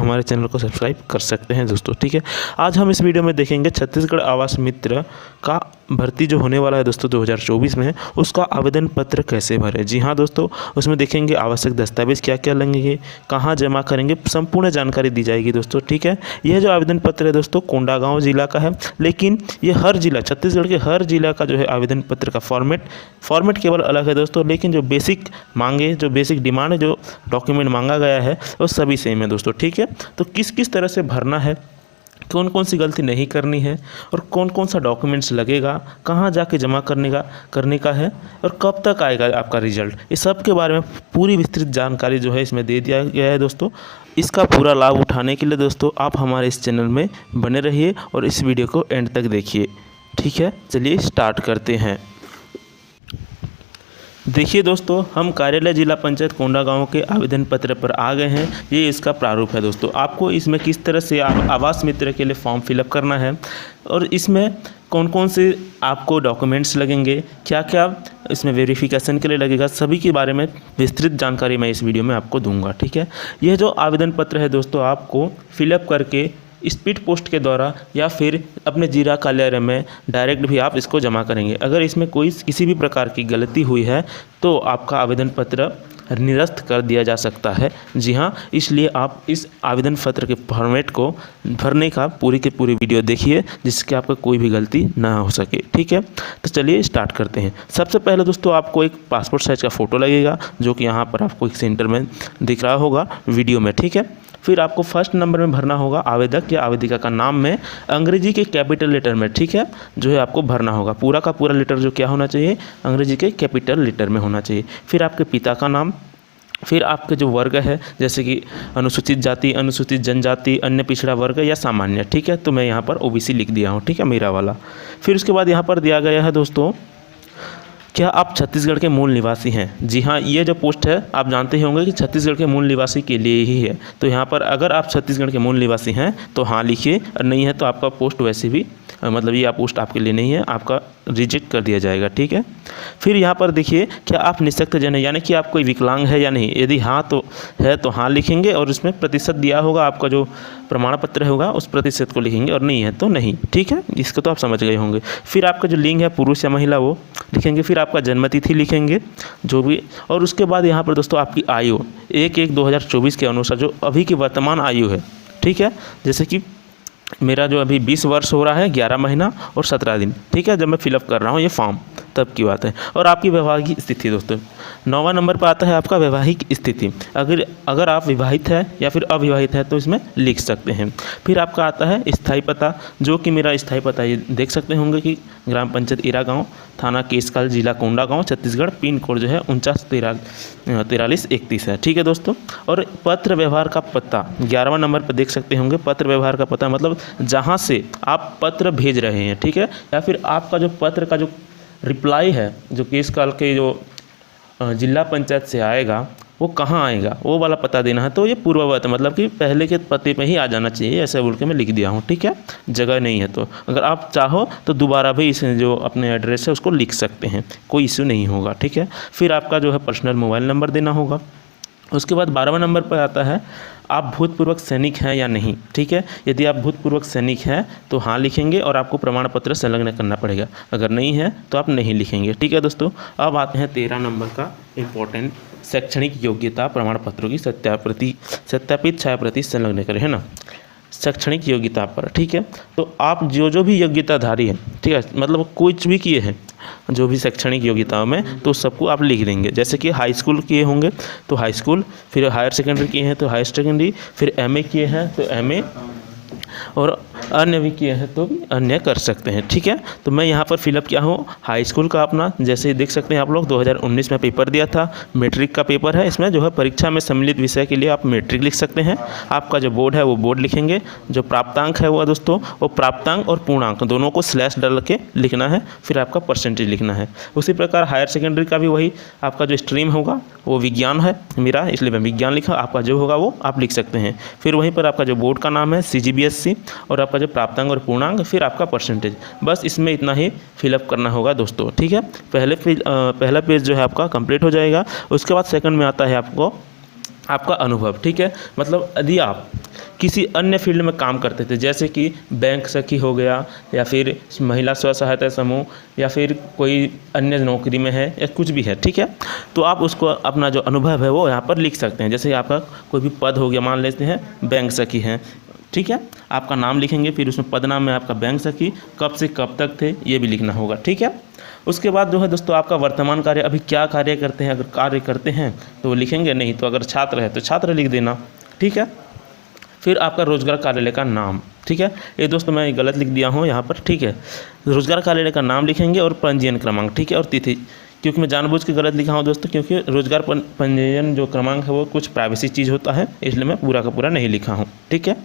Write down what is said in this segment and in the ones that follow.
हमारे चैनल को सब्सक्राइब कर सकते हैं दोस्तों। ठीक है, आज हम इस वीडियो में देखेंगे छत्तीसगढ़ आवास मित्र का भर्ती जो होने वाला है दोस्तों 2024 में, उसका आवेदन पत्र कैसे भरें। जी हाँ दोस्तों, उसमें देखेंगे आवश्यक दस्तावेज क्या क्या लगेंगे, कहाँ जमा करेंगे, संपूर्ण जानकारी दी जाएगी दोस्तों। ठीक है, यह जो आवेदन पत्र है दोस्तों कोंडागांव जिला का है, लेकिन ये हर जिला, छत्तीसगढ़ के हर जिला का जो है आवेदन पत्र का फॉर्मेट केवल अलग है दोस्तों, लेकिन जो बेसिक मांगे, जो बेसिक डिमांड है, जो डॉक्यूमेंट मांगा गया है वो सभी सेम है दोस्तों। ठीक है, तो किस किस तरह से भरना है, कौन कौन सी गलती नहीं करनी है और कौन कौन सा डॉक्यूमेंट्स लगेगा, कहाँ जाके जमा करने का है और कब तक आएगा आपका रिजल्ट, इस सब के बारे में पूरी विस्तृत जानकारी जो है इसमें दे दिया गया है दोस्तों। इसका पूरा लाभ उठाने के लिए दोस्तों आप हमारे इस चैनल में बने रहिए और इस वीडियो को एंड तक देखिए। ठीक है, चलिए स्टार्ट करते हैं। देखिए दोस्तों, हम कार्यालय जिला पंचायत कोंडागांव के आवेदन पत्र पर आ गए हैं। ये इसका प्रारूप है दोस्तों। आपको इसमें किस तरह से आवास मित्र के लिए फॉर्म फिलअप करना है और इसमें कौन कौन से आपको डॉक्यूमेंट्स लगेंगे, क्या क्या इसमें वेरिफिकेशन के लिए लगेगा, सभी के बारे में विस्तृत जानकारी मैं इस वीडियो में आपको दूंगा। ठीक है, यह जो आवेदन पत्र है दोस्तों आपको फिलअप करके स्पीड पोस्ट के द्वारा या फिर अपने जिला कार्यालय में डायरेक्ट भी आप इसको जमा करेंगे। अगर इसमें कोई किसी भी प्रकार की गलती हुई है तो आपका आवेदन पत्र निरस्त कर दिया जा सकता है। जी हाँ, इसलिए आप इस आवेदन पत्र के फॉर्मेट को भरने का पूरी की पूरी वीडियो देखिए, जिससे आपका कोई भी गलती ना हो सके। ठीक है, तो चलिए स्टार्ट करते हैं। सबसे पहले दोस्तों आपको एक पासपोर्ट साइज़ का फ़ोटो लगेगा, जो कि यहाँ पर आपको एक सेंटर में दिख रहा होगा वीडियो में। ठीक है, फिर आपको फर्स्ट नंबर में भरना होगा आवेदक या आवेदिका का नाम में अंग्रेजी के कैपिटल लेटर में। ठीक है, जो है आपको भरना होगा पूरा का पूरा लेटर, जो क्या होना चाहिए, अंग्रेजी के कैपिटल लेटर में होना चाहिए। फिर आपके पिता का नाम, फिर आपके जो वर्ग है जैसे कि अनुसूचित जाति, अनुसूचित जनजाति, अन्य पिछड़ा वर्ग या सामान्य। ठीक है, तो मैं यहाँ पर ओबीसी लिख दिया हूँ। ठीक है, मेरा वाला। फिर उसके बाद यहाँ पर दिया गया है दोस्तों, क्या आप छत्तीसगढ़ के मूल निवासी हैं। जी हाँ, ये जो पोस्ट है आप जानते ही होंगे कि छत्तीसगढ़ के मूल निवासी के लिए ही है। तो यहाँ पर अगर आप छत्तीसगढ़ के मूल निवासी हैं तो हाँ लिखिए, और नहीं है तो आपका पोस्ट वैसे भी मतलब ये पोस्ट आपके लिए नहीं है, आपका रिजेक्ट कर दिया जाएगा। ठीक है, फिर यहाँ पर देखिए, क्या आप निःशक्त जन है, यानी कि आप कोई विकलांग है या नहीं। यदि हाँ तो है तो हाँ लिखेंगे और उसमें प्रतिशत दिया होगा, आपका जो प्रमाण पत्र होगा उस प्रतिशत को लिखेंगे, और नहीं है तो नहीं। ठीक है, इसको तो आप समझ गए होंगे। फिर आपका जो लिंग है पुरुष या महिला वो लिखेंगे, फिर आपका जन्मतिथि लिखेंगे जो भी, और उसके बाद यहाँ पर दोस्तों आपकी आयु 1/1/2024 के अनुसार जो अभी की वर्तमान आयु है। ठीक है, जैसे कि मेरा जो अभी 20 वर्ष हो रहा है, 11 महीना और 17 दिन। ठीक है, जब मैं फिलअप कर रहा हूँ ये फॉर्म, तब की बात है। और आपकी वैवाहिक स्थिति दोस्तों 9वां नंबर पर आता है आपका वैवाहिक स्थिति। अगर आप विवाहित है या फिर अविवाहित है तो इसमें लिख सकते हैं। फिर आपका आता है स्थायी पता, जो कि मेरा स्थायी पता ये देख सकते होंगे कि ग्राम पंचायत इरा गाँव, थाना केसकाल, जिला कोंडागांव, छत्तीसगढ़, पिन कोड जो है 494331 है। ठीक है दोस्तों, और पत्र व्यवहार का पता 11वां नंबर पर देख सकते होंगे। पत्र व्यवहार का पता मतलब जहाँ से आप पत्र भेज रहे हैं। ठीक है, या फिर आपका जो पत्र का जो रिप्लाई है, जो केसकाल के जो जिला पंचायत से आएगा वो कहाँ आएगा, वो वाला पता देना है। तो ये पूर्ववत मतलब कि पहले के पते पे ही आ जाना चाहिए, ऐसा बोल के मैं लिख दिया हूँ। ठीक है, जगह नहीं है तो अगर आप चाहो तो दोबारा भी इस जो अपने एड्रेस है उसको लिख सकते हैं, कोई इश्यू नहीं होगा। ठीक है, फिर आपका जो है पर्सनल मोबाइल नंबर देना होगा। उसके बाद 12वां नंबर पर आता है आप भूतपूर्व सैनिक हैं या नहीं। ठीक है, यदि आप भूतपूर्व सैनिक हैं तो हाँ लिखेंगे और आपको प्रमाण पत्र संलग्न करना पड़ेगा, अगर नहीं है तो आप नहीं लिखेंगे। ठीक है दोस्तों, अब आते हैं 13 नंबर का इम्पोर्टेंट, शैक्षणिक योग्यता प्रमाण पत्रों की सत्यापित छायाप्रति संलग्न करें, है ना, शैक्षणिक योग्यता पर। ठीक है, तो आप जो भी योग्यताधारी है, ठीक है, मतलब कुछ भी किए हैं जो भी शैक्षणिक योग्यताओं में, तो सबको आप लिख देंगे। जैसे कि हाई स्कूल किए होंगे तो हाई स्कूल, फिर हायर सेकेंडरी किए हैं तो हायर सेकेंडरी, फिर एमए किए हैं तो एमए, और अन्य भी किए हैं तो भी अन्य कर सकते हैं। ठीक है, तो मैं यहाँ पर फिलअप किया हूँ हाई स्कूल का अपना, जैसे देख सकते हैं आप लोग 2019 में पेपर दिया था, मैट्रिक का पेपर है। इसमें जो है परीक्षा में सम्मिलित विषय के लिए आप मैट्रिक लिख सकते हैं। आपका जो बोर्ड है वो बोर्ड लिखेंगे। जो प्राप्तांक है वो दोस्तों, वो प्राप्तांक और पूर्णांक दोनों को स्लैश डाल के लिखना है, फिर आपका परसेंटेज लिखना है। उसी प्रकार हायर सेकेंडरी का भी वही, आपका जो स्ट्रीम होगा वो विज्ञान है मेरा, इसलिए मैं विज्ञान लिखा, आपका जो होगा वो आप लिख सकते हैं। फिर वहीं पर आपका जो बोर्ड का नाम है CGBSC, और आपका जो प्राप्तांक और पूर्णांक, फिर आपका परसेंटेज, बस इसमें इतना ही फिलअप करना होगा दोस्तों। ठीक है, पहला पेज जो है आपका कंप्लीट हो जाएगा। उसके बाद सेकंड में आता है आपको आपका अनुभव, ठीक है। मतलब यदि आप किसी अन्य फील्ड में काम करते थे, जैसे कि बैंक सखी हो गया, या फिर महिला स्व सहायता समूह, या फिर कोई अन्य नौकरी में है, या कुछ भी है, ठीक है, तो आप उसको अपना जो अनुभव है वो यहाँ पर लिख सकते हैं। जैसे आपका कोई भी पद हो गया, मान लेते हैं बैंक सखी हैं, ठीक है, आपका नाम लिखेंगे, फिर उसमें पद नाम में आपका बैंक सखी, कब से कब तक थे ये भी लिखना होगा, ठीक है। उसके बाद जो है दोस्तों आपका वर्तमान कार्य, अभी क्या कार्य करते हैं, अगर कार्य करते हैं तो वो लिखेंगे, नहीं तो अगर छात्र है तो छात्र लिख देना, ठीक है। फिर आपका रोजगार कार्यालय का नाम, ठीक है, ये दोस्तों मैं गलत लिख दिया हूँ यहाँ पर, ठीक है। रोजगार कार्यालय का नाम लिखेंगे और पंजीयन क्रमांक, ठीक है, और तिथि, क्योंकि मैं जानबूझ के गलत लिखा हूँ दोस्तों, क्योंकि रोजगार पंजीयन जो क्रमांक है वो कुछ प्राइवेसी चीज़ होता है, इसलिए मैं पूरा का पूरा नहीं लिखा हूँ, ठीक है।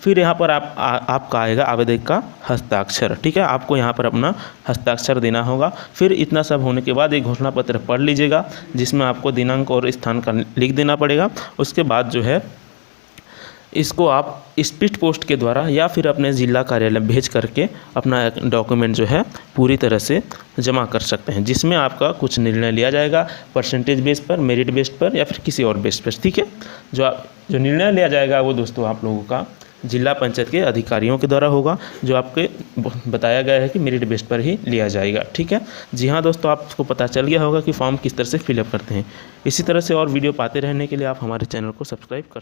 फिर यहाँ पर आपका आएगा आवेदक का हस्ताक्षर, ठीक है, आपको यहाँ पर अपना हस्ताक्षर देना होगा। फिर इतना सब होने के बाद एक घोषणा पत्र पढ़ लीजिएगा, जिसमें आपको दिनांक और स्थान का लिख देना पड़ेगा। उसके बाद जो है इसको आप स्पीड पोस्ट के द्वारा या फिर अपने ज़िला कार्यालय भेज करके अपना डॉक्यूमेंट जो है पूरी तरह से जमा कर सकते हैं, जिसमें आपका कुछ निर्णय लिया जाएगा परसेंटेज बेस पर, मेरिट बेस पर, या फिर किसी और बेस पर, ठीक है। जो निर्णय लिया जाएगा वो दोस्तों आप लोगों का जिला पंचायत के अधिकारियों के द्वारा होगा, जो आपके बताया गया है कि मेरिट बेस पर ही लिया जाएगा, ठीक है। जी हाँ दोस्तों, आपको पता चल गया होगा कि फॉर्म किस तरह से फिलअप करते हैं। इसी तरह से और वीडियो पाते रहने के लिए आप हमारे चैनल को सब्सक्राइब कर